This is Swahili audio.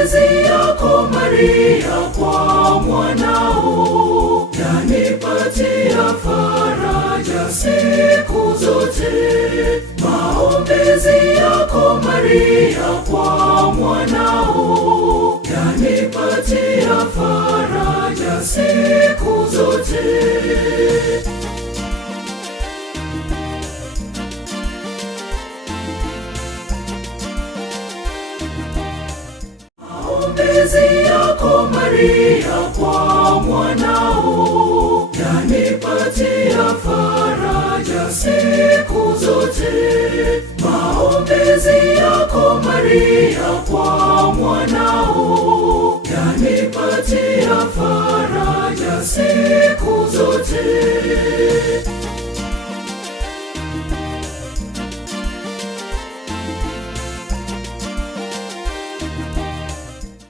Maombezi yako Maria kwa mwanao yanipatia faraja siku zote. Maombezi yako Maria kwa mwanao yanipatia faraja siku zote. Maombezi yako Maria kwa mwanao yanipatia faraja siku zote. Maombezi yako Maria kwa mwanao yanipatia faraja siku zote.